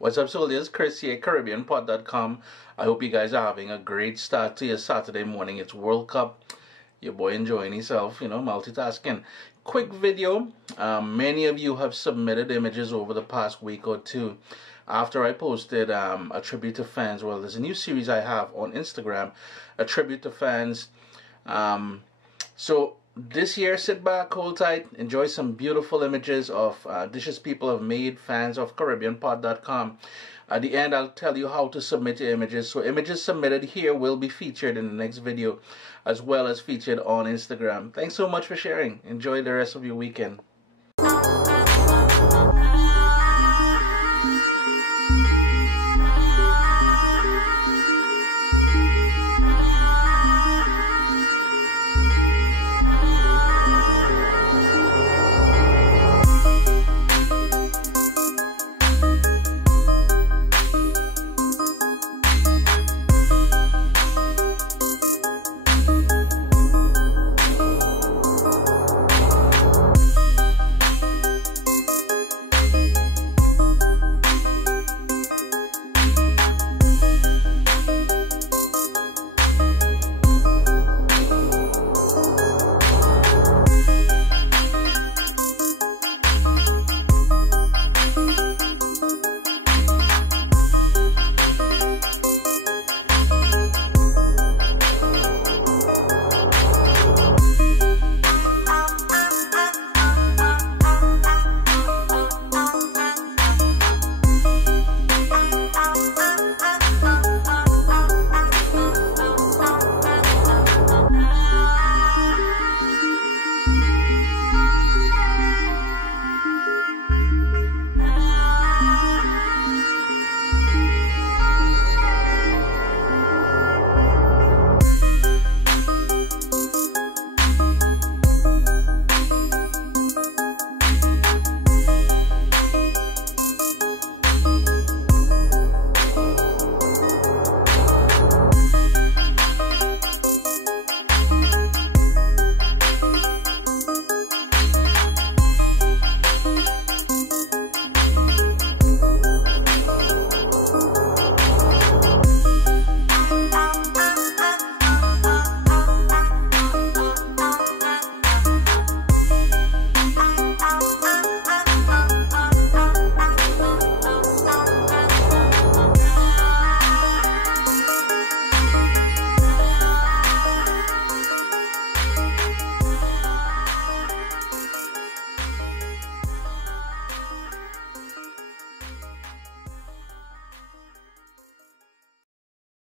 What's up, soldiers? Chris here, CaribbeanPod.com. I hope you guys are having a great start to your Saturday morning. It's World Cup. Your boy enjoying himself, multitasking. Quick video. Many of you have submitted images over the past week or two after I posted a tribute to fans. Well, there's a new series I have on Instagram, a tribute to fans. So this year, sit back, hold tight, enjoy some beautiful images of dishes people have made, fans of CaribbeanPod.com. At the end, I'll tell you how to submit your images. So images submitted here will be featured in the next video, as well as featured on Instagram. Thanks so much for sharing. Enjoy the rest of your weekend.